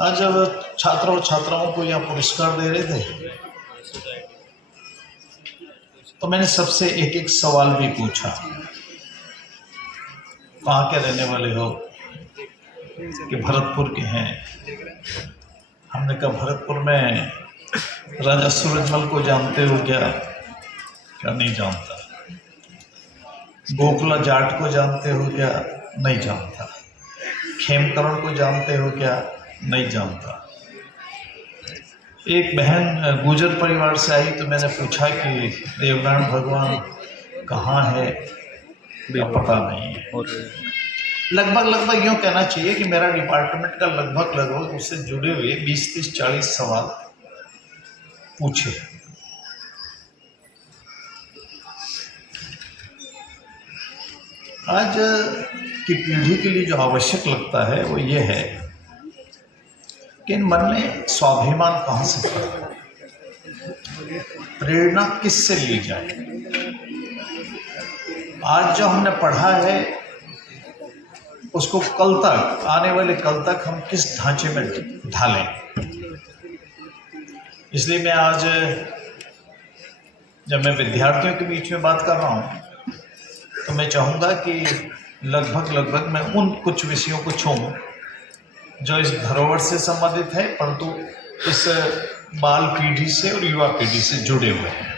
आज जब छात्र और छात्राओं को यहाँ पुरस्कार दे रहे थे तो मैंने सबसे एक एक सवाल भी पूछा, कहाँ के रहने वाले हो, कि भरतपुर के हैं। हमने कहा भरतपुर में राजा सूरजमल को जानते हो क्या? क्या नहीं जानता। गोखला जाट को जानते हो क्या? नहीं जानता। खेमकरण को जानते हो क्या? नहीं जानता। एक बहन गुजर परिवार से आई तो मैंने पूछा कि देवनारायण भगवान कहाँ है? पता नहीं है। लगभग यूँ कहना चाहिए कि मेरा डिपार्टमेंट का लगभग उससे जुड़े हुए 20, 30, 40 सवाल पूछे। आज की पीढ़ी के लिए जो आवश्यक लगता है वो ये है कि इन मन में स्वाभिमान कहाँ से पैदा, प्रेरणा किससे ली जाए। आज जो हमने पढ़ा है उसको कल तक, आने वाले कल तक हम किस ढांचे में ढालें। इसलिए मैं आज जब मैं विद्यार्थियों के बीच में बात कर रहा हूँ तो मैं चाहूँगा कि लगभग मैं उन कुछ विषयों को छूऊं जो इस धरोहर से संबंधित है, परंतु इस बाल पीढ़ी से और युवा पीढ़ी से जुड़े हुए हैं।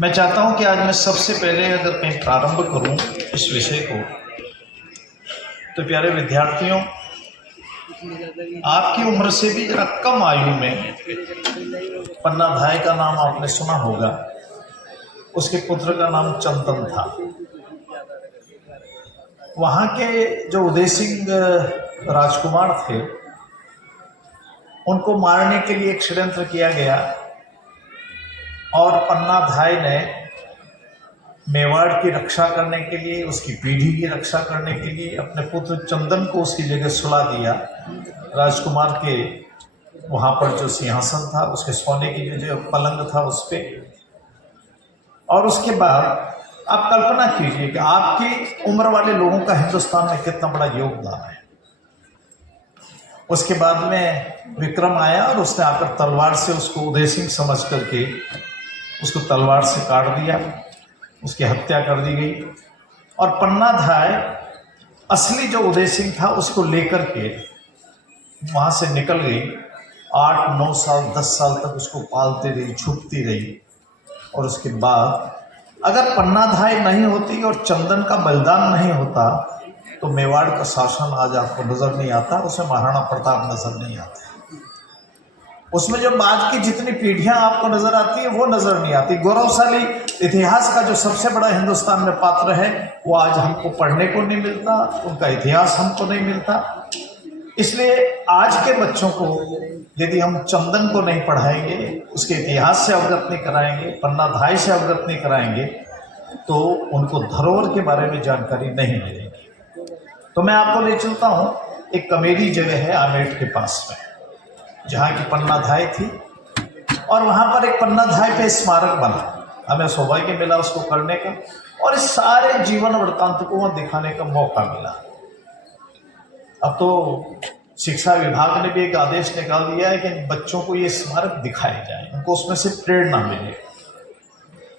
मैं चाहता हूं कि आज मैं सबसे पहले अगर कहीं प्रारंभ करूं इस विषय को, तो प्यारे विद्यार्थियों, आपकी उम्र से भी जरा कम आयु में पन्नाधाय का नाम आपने सुना होगा। उसके पुत्र का नाम चंदन था। वहाँ के जो उदय सिंह राजकुमार थे, उनको मारने के लिए एक षड्यंत्र किया गया और पन्नाधाय ने मेवाड़ की रक्षा करने के लिए, उसकी पीढ़ी की रक्षा करने के लिए अपने पुत्र चंदन को उसकी जगह सुला दिया। राजकुमार के वहाँ पर जो सिंहासन था, उसके सोने की जो पलंग था उस पर। और उसके बाद आप कल्पना कीजिए कि आपकी उम्र वाले लोगों का हिंदुस्तान में कितना बड़ा योगदान है। उसके बाद में विक्रम आया और उसने आकर तलवार से उसको उदय सिंह समझ करके उसको तलवार से काट दिया, उसकी हत्या कर दी गई। और पन्नाधाय असली जो उदय सिंह था उसको लेकर के वहाँ से निकल गई। 8, 9 साल, 10 साल तक उसको पालती रही, छुपती रही। और उसके बाद अगर पन्नाधाय नहीं होती और चंदन का बलिदान नहीं होता तो मेवाड़ का शासन आज आपको नजर नहीं आता, उसमें महाराणा प्रताप नजर नहीं आते, उसमें जो बाद की जितनी पीढ़ियां आपको नजर आती है वो नजर नहीं आती। गौरवशाली इतिहास का जो सबसे बड़ा हिंदुस्तान में पात्र है वो आज हमको पढ़ने को नहीं मिलता, उनका इतिहास हमको नहीं मिलता। इसलिए आज के बच्चों को यदि हम चंदन को नहीं पढ़ाएंगे, उसके इतिहास से अवगत नहीं कराएंगे, पन्नाधाय से अवगत नहीं कराएंगे, तो उनको धरोहर के बारे में जानकारी नहीं मिलेगी। तो मैं आपको ले चलता हूँ, एक कमेरी जगह है आमेठ के पास में, जहाँ की पन्नाधाय थी। और वहाँ पर एक पन्नाधाय पे स्मारक बना। हमें सौभाग्य मिला उसको करने का और इस सारे जीवन वृत्तांत को वहाँ दिखाने का मौका मिला। अब तो शिक्षा विभाग ने भी एक आदेश निकाल दिया है कि बच्चों को ये स्मारक दिखाए जाए, उनको उसमें से प्रेरणा मिले।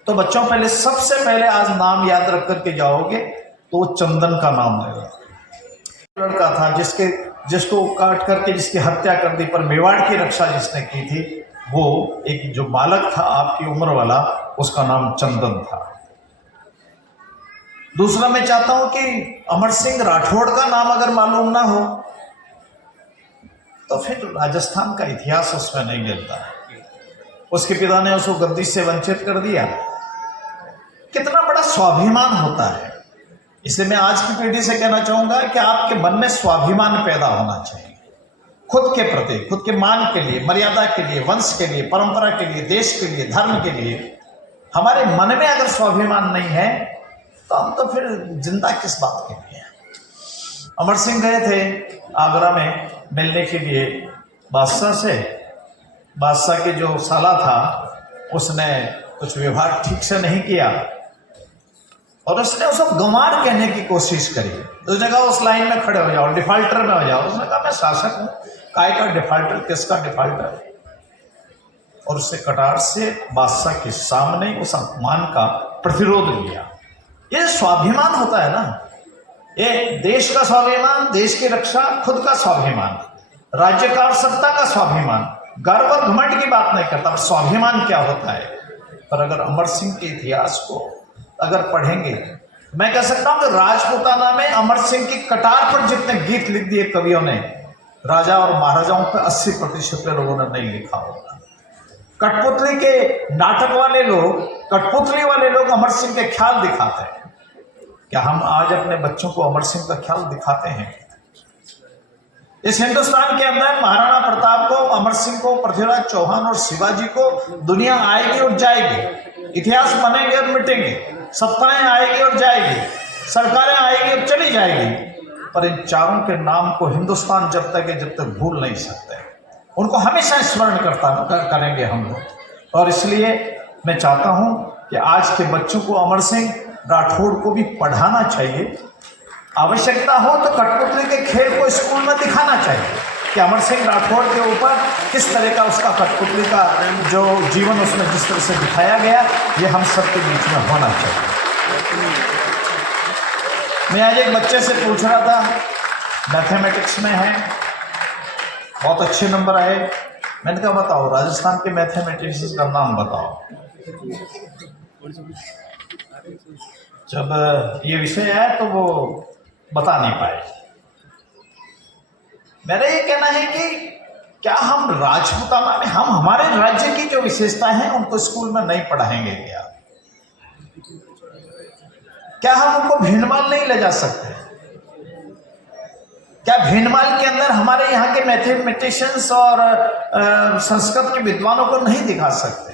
तो बच्चों पहले, सबसे पहले आज नाम याद रख करके जाओगे तो वो चंदन का नाम लेगा। लड़का था जिसको काट करके जिसकी हत्या कर दी, पर मेवाड़ की रक्षा जिसने की थी, वो एक जो बालक था आपकी उम्र वाला, उसका नाम चंदन था। दूसरा मैं चाहता हूं कि अमर सिंह राठौड़ का नाम अगर मालूम ना हो तो फिर राजस्थान का इतिहास उसमें नहीं मिलता है। उसके पिता ने उसको गद्दी से वंचित कर दिया। कितना बड़ा स्वाभिमान होता है। इसलिए मैं आज की पीढ़ी से कहना चाहूंगा कि आपके मन में स्वाभिमान पैदा होना चाहिए, खुद के प्रति, खुद के मान के लिए, मर्यादा के लिए, वंश के लिए, परंपरा के लिए, देश के लिए, धर्म के लिए। हमारे मन में अगर स्वाभिमान नहीं है तो हम तो फिर जिंदा किस बात के लिए। अमर सिंह गए थे आगरा में मिलने के लिए बादशाह से। बादशाह के जो साला था उसने कुछ व्यवहार ठीक से नहीं किया और उसने उसको गंवार कहने की कोशिश करी। उसने कहा उस लाइन में खड़े हो जाओ, डिफाल्टर में हो जाओ। उसने कहा मैं शासक हूं, काय का डिफाल्टर, किसका डिफाल्टर। और उससे कटार से बादशाह के सामने उस अपमान का प्रतिरोध किया। ये स्वाभिमान होता है ना, ये देश का स्वाभिमान, देश की रक्षा, खुद का स्वाभिमान, राज्य का और सत्ता का स्वाभिमान। गर्व और घमंड की बात नहीं करता, स्वाभिमान क्या होता है। पर अगर अमर सिंह के इतिहास को अगर पढ़ेंगे, मैं कह सकता हूं कि राजपूताना में अमर सिंह की कटार पर जितने गीत लिख दिए कवियों ने, राजा और महाराजाओं पर 80% लोगों ने नहीं लिखा होगा। कठपुतली के नाटक वाले लोग, कठपुतली वाले लोग अमर सिंह के ख्याल दिखाते हैं। क्या हम आज अपने बच्चों को अमर सिंह का ख्याल दिखाते हैं? इस हिंदुस्तान के अंदर महाराणा प्रताप को, अमर सिंह को, पृथ्वीराज चौहान और शिवाजी को दुनिया आएगी और जाएगी, इतिहास बनेंगे और मिटेंगे, सत्ताएं आएगी और जाएगी, सरकारें आएगी और चली जाएगी, पर इन चारों के नाम को हिंदुस्तान जब तक भूल नहीं सकते। उनको हमेशा स्मरण करेंगे हम लोग। और इसलिए मैं चाहता हूं कि आज के बच्चों को अमर सिंह राठौड़ को भी पढ़ाना चाहिए। आवश्यकता हो तो कठपुतली के खेल को स्कूल में दिखाना चाहिए कि अमर सिंह राठौड़ के ऊपर किस तरह का उसका कठपुतली का जो जीवन उसमें जिस तरह से दिखाया गया, ये हम सबके बीच में होना चाहिए। मैं आज एक बच्चे से पूछ रहा था, मैथमेटिक्स में है, बहुत अच्छे नंबर आए। मैंने कहा बताओ राजस्थान के मैथमेटिशियन का नाम बताओ। जब ये विषय है तो वो बता नहीं पाए। मेरा ये कहना है कि क्या हम राजपूताना में हम हमारे राज्य की जो विशेषताएं हैं उनको स्कूल में नहीं पढ़ाएंगे? क्या हम उनको भीनमाल नहीं ले जा सकते? क्या भीनमाल के अंदर हमारे यहाँ के मैथमेटिशियंस और संस्कृत के विद्वानों को नहीं दिखा सकते?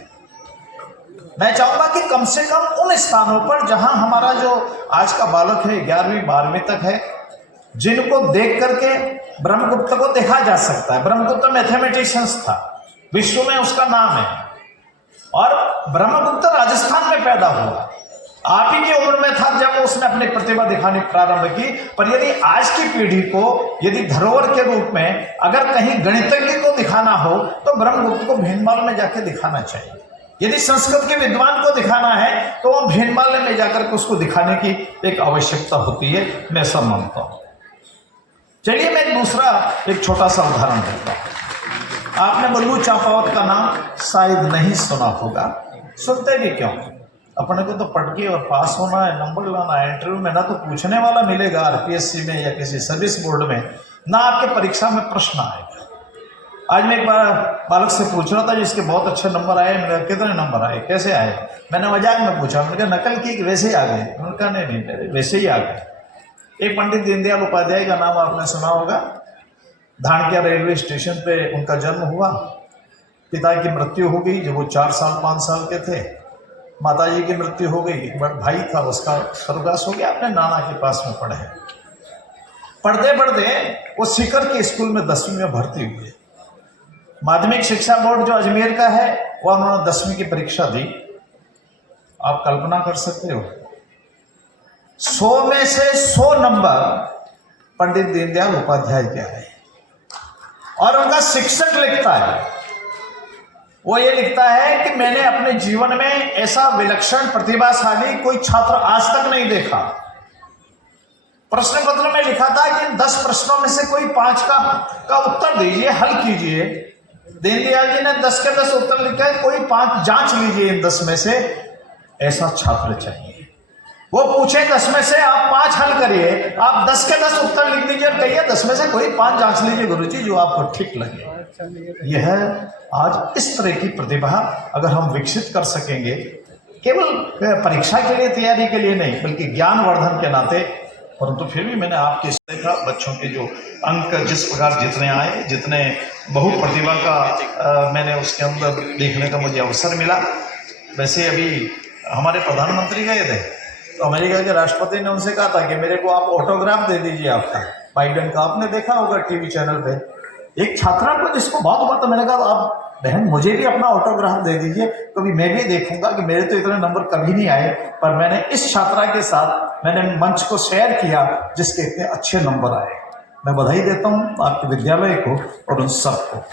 मैं चाहूंगा कि कम से कम उन स्थानों पर जहां हमारा जो आज का बालक है 11वीं 12वीं तक है, जिनको देख करके ब्रह्मगुप्त को देखा जा सकता है। ब्रह्मगुप्त मैथमेटिशियंस था, विश्व में उसका नाम है, और ब्रह्मगुप्त राजस्थान में पैदा हुआ। आप ही की उम्र में था जब उसने अपनी प्रतिभा दिखानी प्रारंभ की। पर यदि आज की पीढ़ी को यदि धरोहर के रूप में अगर कहीं गणितज्ञ को दिखाना हो तो ब्रह्मगुप्त को भीनमाल में जाके दिखाना चाहिए। यदि संस्कृत के विद्वान को दिखाना है तो वो भीनमाल में जाकर के उसको दिखाने की एक आवश्यकता होती है, मैं सब मानता हूं। चलिए मैं एक छोटा सा उदाहरण देता हूं। आपने बल्लू चंपावत का नाम शायद नहीं सुना होगा, सुनते भी क्यों? अपने को तो पढ़ के और पास होना है, नंबर लाना है। इंटरव्यू में ना तो पूछने वाला मिलेगा आरपीएससी में या किसी सर्विस बोर्ड में, ना आपके परीक्षा में प्रश्न आएगा। आज मैं एक बार बालक से पूछ रहा था जिसके बहुत अच्छे नंबर आए। मेरे कितने नंबर आए, कैसे आए? मैंने मजाक में पूछा, मैंने कहा नकल की वैसे ही आ गए? उन्होंने कहा नहीं वैसे ही आ गए। एक पंडित दीनदयाल उपाध्याय का नाम आपने सुना होगा। धानक्या रेलवे स्टेशन पे उनका जन्म हुआ। पिता की मृत्यु हो गई जब वो 4 साल 5 साल के थे। माताजी की मृत्यु हो गई। एक बड़ा भाई था उसका स्वर्गवास हो गया, अपने नाना के पास में पढ़े। पढ़ते पढ़ते वो सीकर के स्कूल में 10वीं में भर्ती हुए। माध्यमिक शिक्षा बोर्ड जो अजमेर का है वह उन्होंने 10वीं की परीक्षा दी। आप कल्पना कर सकते हो 100 में से 100 नंबर पंडित दीनदयाल उपाध्याय के आए। और उनका शिक्षक लिखता है, वो ये लिखता है कि मैंने अपने जीवन में ऐसा विलक्षण प्रतिभाशाली कोई छात्र आज तक नहीं देखा। प्रश्न पत्र में लिखा था कि 10 प्रश्नों में से कोई 5 का उत्तर दीजिए, हल कीजिए। दीनदयाल जी ने 10 के 10 उत्तर लिखे, कोई 5 जांच लीजिए इन 10 में से, ऐसा छात्र चाहिए। वो पूछे 10 में से आप 5 हल करिए, आप 10 के 10 उत्तर लिख दीजिए और कहिए 10 में से कोई 5 जांच लीजिए गुरुजी जो आपको ठीक लगे। यह आज इस तरह की प्रतिभा अगर हम विकसित कर सकेंगे, केवल परीक्षा के लिए तैयारी के लिए नहीं बल्कि ज्ञानवर्धन के नाते। परंतु फिर भी मैंने आपके देखा बच्चों के जो अंक जिस प्रकार जितने आए, जितने बहु प्रतिभा का मैंने उसके अंदर देखने का मुझे अवसर मिला। वैसे अभी हमारे प्रधानमंत्री गए थे तो अमेरिका के राष्ट्रपति ने उनसे कहा था कि मेरे को आप ऑटोग्राफ दे दीजिए आपका, बाइडेन का। आपने देखा होगा टीवी चैनल पे एक छात्रा को जिसको बहुत बात, मैंने कहा आप बहन मुझे भी अपना ऑटोग्राफ दे दीजिए, कभी मैं भी देखूंगा कि मेरे तो इतने नंबर कभी नहीं आए, पर मैंने इस छात्रा के साथ मैंने मंच को शेयर किया जिसके इतने अच्छे नंबर आए। मैं बधाई देता हूं आपके विद्यालय को और उन सबको।